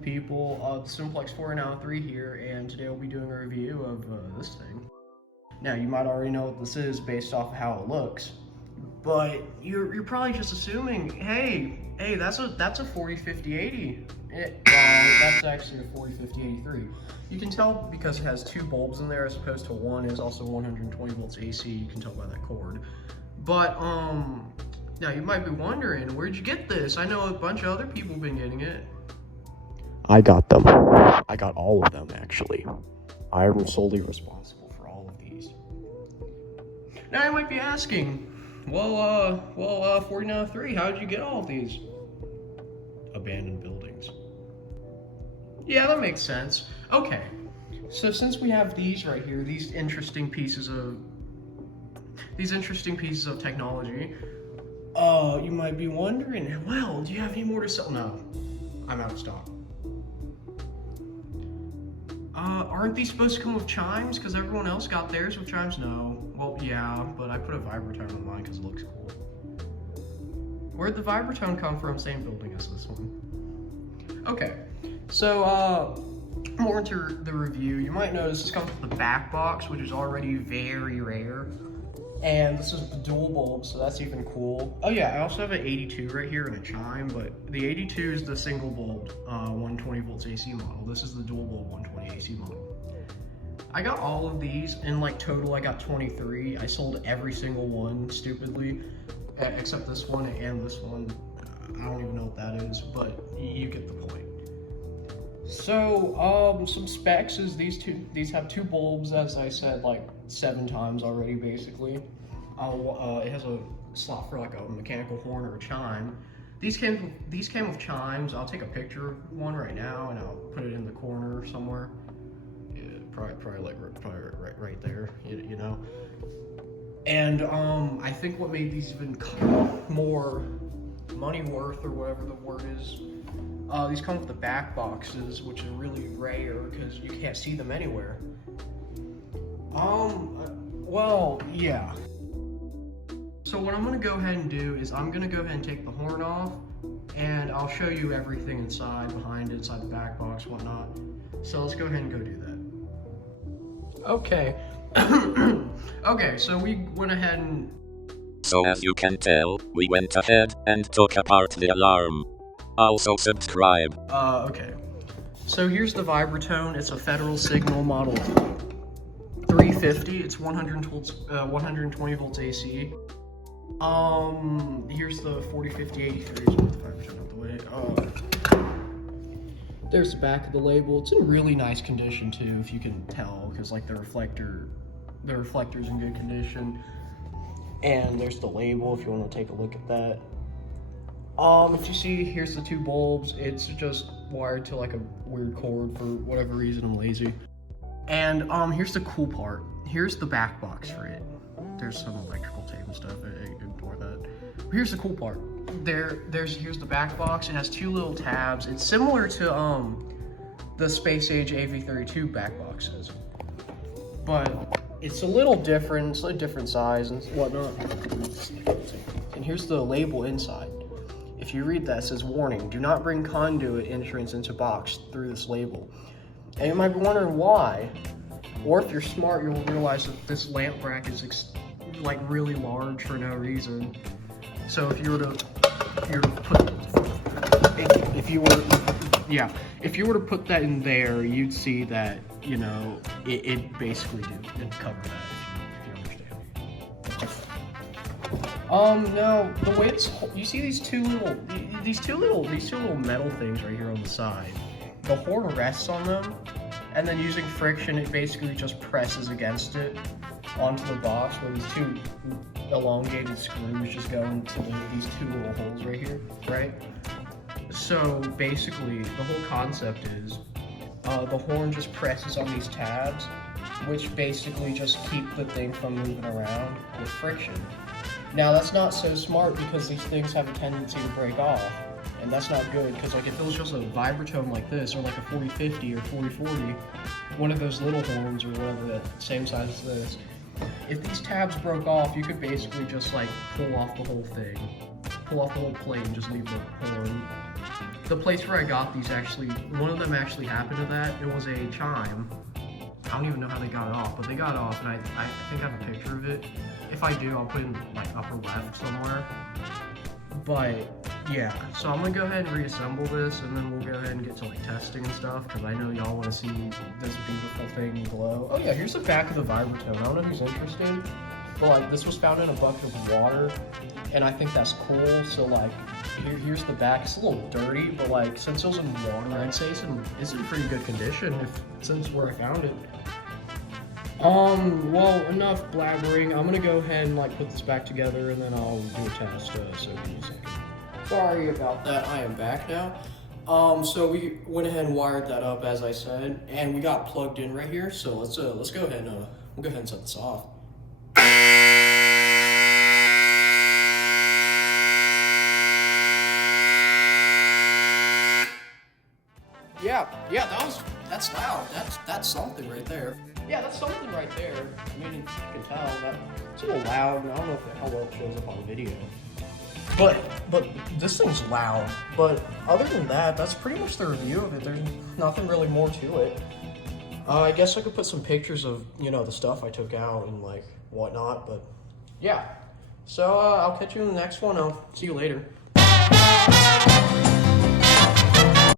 people, Simplex 493 here, and today we'll be doing a review of this thing. Now, you might already know what this is based off of how it looks, but you're probably just assuming, hey, that's a 405080. Well, that's actually a 405083. You can tell because it has two bulbs in there as opposed to one. It is also 120 volts AC. You can tell by that cord. But now you might be wondering, where'd you get this? I know a bunch of other people have been getting it. I got them. I got all of them, actually. I am solely responsible for all of these. Now you might be asking, well, 4903, how did you get all of these? Abandoned buildings. Yeah, that makes sense. Okay, so since we have these right here, these interesting pieces of technology, you might be wondering, well, do you have any more to sell? No, I'm out of stock. Aren't these supposed to come with chimes? Because everyone else got theirs with chimes? No. Well, yeah, but I put a vibratone on mine because it looks cool. Where'd the vibratone come from? Same building as this one. Okay, so more into the review. You might notice this comes with the back box, which is already very rare. And this is the dual bulb, so that's even cool. Oh yeah, I also have an 82 right here and a chime, but the 82 is the single bulb 120 volts AC model. This is the dual bulb 120 AC model. I got all of these, in like total I got 23. I sold every single one, stupidly, except this one and this one. I don't even know what that is, but you get the point. So, some specs is these have two bulbs, as I said like 7 times already, basically. It has a slot for like a mechanical horn or a chime. These came with chimes. I'll take a picture of one right now and I'll put it in the corner somewhere. Yeah, probably right there, you know. And I think what made these even more money worth, or whatever the word is, these come with the back boxes, which are really rare because you can't see them anywhere. Well, yeah. So what I'm gonna go ahead and do is I'm gonna go ahead and take the horn off, and I'll show you everything inside, behind it, inside the back box, whatnot. So let's go ahead and go do that. Okay. Okay, so we went ahead and... So as you can tell, we went ahead and took apart the alarm. Also subscribe. Okay. So here's the vibratone. It's a Federal Signal model 350. It's 120 volts AC. Here's the 405083. Put the vibratone out the way. There's the back of the label. It's in really nice condition too, if you can tell, because like the reflector's in good condition. And there's the label if you want to take a look at that. If you see, here's the two bulbs. It's just wired to like a weird cord for whatever reason. I'm lazy. And here's the cool part. Here's the back box for it. There's some electrical tape and stuff. Ignore that. Here's the cool part. Here's the back box. It has two little tabs. It's similar to the Space Age AV32 back boxes, but it's a little different. It's a different size and whatnot. And here's the label inside. If you read that, it says, warning, do not bring conduit entrance into box through this label. And you might be wondering why. Or if you're smart, you'll realize that this lamp rack is like really large for no reason. So if you were to put that in there, you'd see that, you know, it basically did cover that, if you understand. No, the way you see these two little metal things right here on the side. The horn rests on them, and then using friction, it basically just presses against it onto the box, where these two elongated screws just go into these two little holes right here, right? So basically, the whole concept is the horn just presses on these tabs, which basically just keep the thing from moving around with friction. Now that's not so smart because these things have a tendency to break off, and that's not good, because like if it was just a vibratone like this, or like a 4050 or 4040, one of those little horns or whatever, that same size as this, if these tabs broke off, you could basically just like pull off the whole thing, pull off the whole plate and just leave the horn the place where I got these actually, one of them actually happened to that. It was a chime. I don't even know how they got it off, but they got it off, and I think I have a picture of it. If I do, I'll put it in like upper left somewhere. But yeah, so I'm gonna go ahead and reassemble this, and then we'll go ahead and get to like testing and stuff, because I know y'all want to see this beautiful thing glow. Oh yeah, here's the back of the Vibratone. I don't know who's interested, but like this was found in a bucket of water, and I think that's cool. So like here's the back. It's a little dirty, but like since it was in water, I'd say it's in pretty good condition since where I found it. Well, enough blabbering. I'm gonna go ahead and like put this back together, and then I'll do a test, so give me a second. Sorry about that, I am back now. So we went ahead and wired that up, as I said, and we got plugged in right here, so let's go ahead and, we'll go ahead and set this off. Yeah, that's loud. That's something right there. Yeah, that's something right there. I mean, you can tell that it's a little loud. I don't know how well it shows up on video. But this thing's loud. But other than that, that's pretty much the review of it. There's nothing really more to it. I guess I could put some pictures of, you know, the stuff I took out and like whatnot, but yeah. So I'll catch you in the next one. I'll see you later.